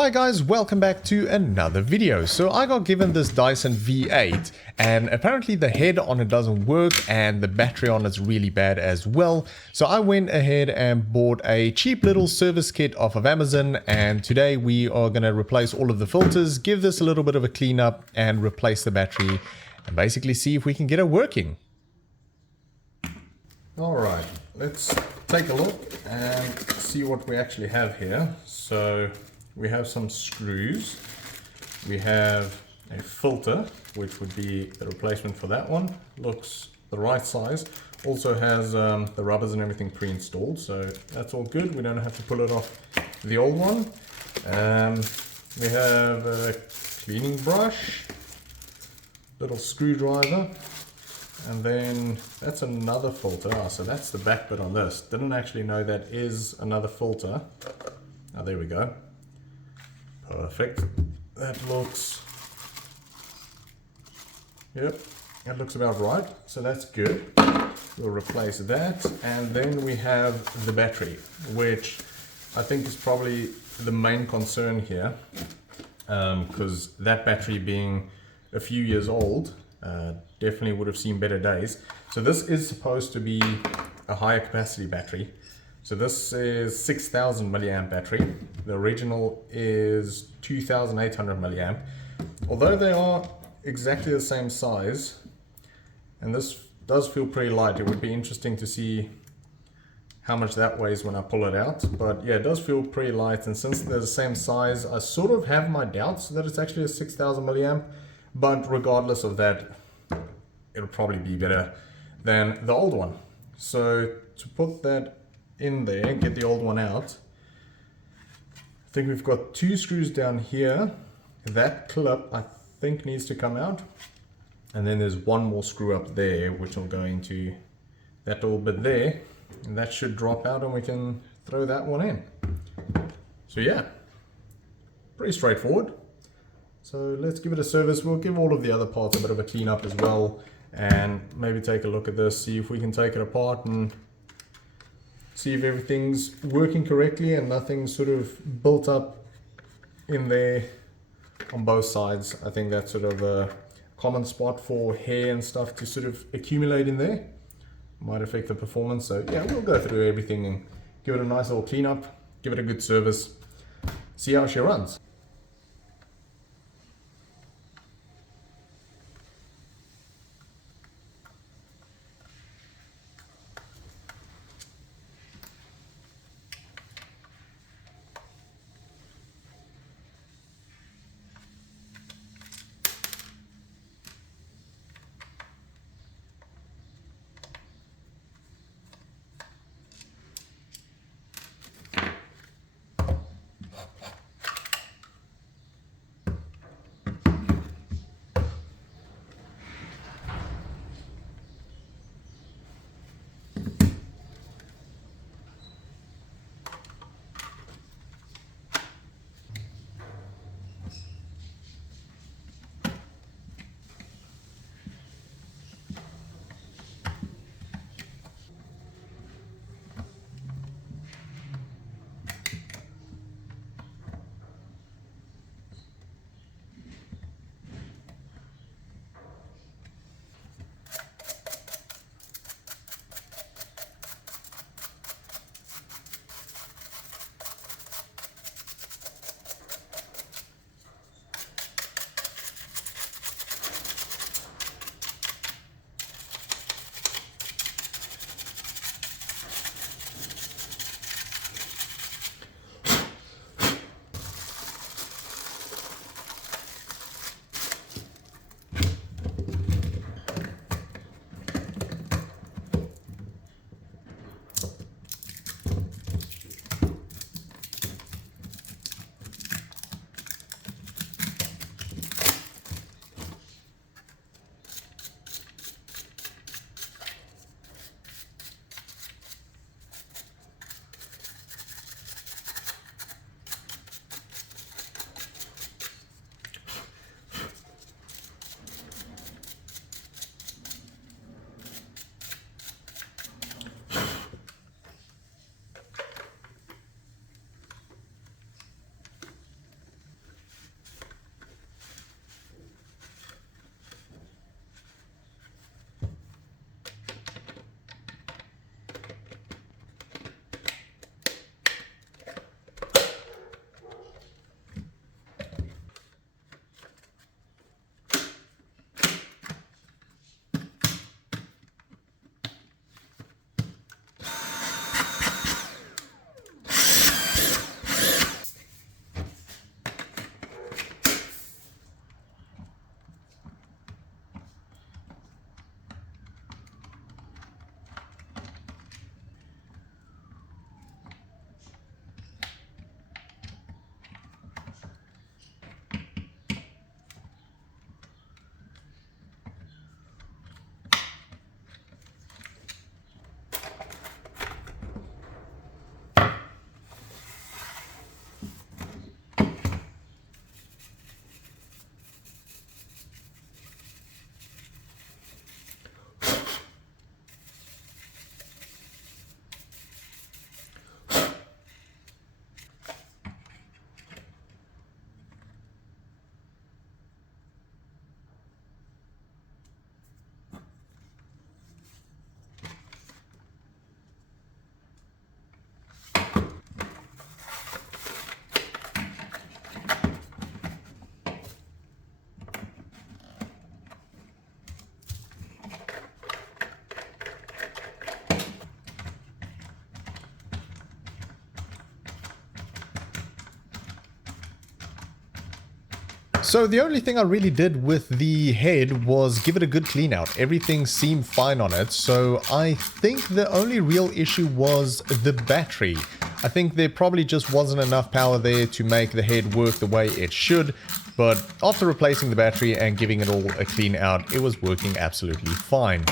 Hi guys, welcome back to another video. So I got given this Dyson V8 and apparently the head on it doesn't work and the battery on it's really bad as well. So I went ahead and bought a cheap little service kit off of Amazon, and today we are going to replace all of the filters, give this a little bit of a cleanup and replace the battery and basically see if we can get it working. Alright, let's take a look and see what we actually have here. So we have some screws, we have a filter, which would be the replacement for that one. Looks the right size. Also has the rubbers and everything pre-installed, so that's all good. We don't have to pull it off the old one. We have a cleaning brush, little screwdriver, and then that's another filter. So that's the back bit on this. Didn't actually know that is another filter. Oh, there we go. Perfect. That looks, yep, that looks about right. So that's good. We'll replace that. And then we have the battery, which I think is probably the main concern here, because that battery being a few years old, definitely would have seen better days. So this is supposed to be a higher capacity battery. So this is 6,000 milliamp battery. The original is 2,800 milliamp. Although they are exactly the same size, and this does feel pretty light. It would be interesting to see how much that weighs when I pull it out. But yeah, it does feel pretty light. And since they're the same size, I sort of have my doubts that it's actually a 6,000 milliamp. But regardless of that, it'll probably be better than the old one. So to put that in there, get the old one out, I think we've got two screws down here. That clip I think needs to come out, and then there's one more screw up there which will go into that little bit there, and that should drop out and we can throw that one in. So yeah, pretty straightforward. So let's give it a service. We'll give all of the other parts a bit of a clean up as well, and maybe take a look at this, see if we can take it apart and see if everything's working correctly and nothing's sort of built up in there on both sides. I think that's sort of a common spot for hair and stuff to sort of accumulate in there. Might affect the performance. So yeah, we'll go through everything and give it a nice little cleanup, give it a good service, see how she runs. So the only thing I really did with the head was give it a good clean out. Everything seemed fine on it, so I think the only real issue was the battery. I think there probably just wasn't enough power there to make the head work the way it should, but after replacing the battery and giving it all a clean out, it was working absolutely fine.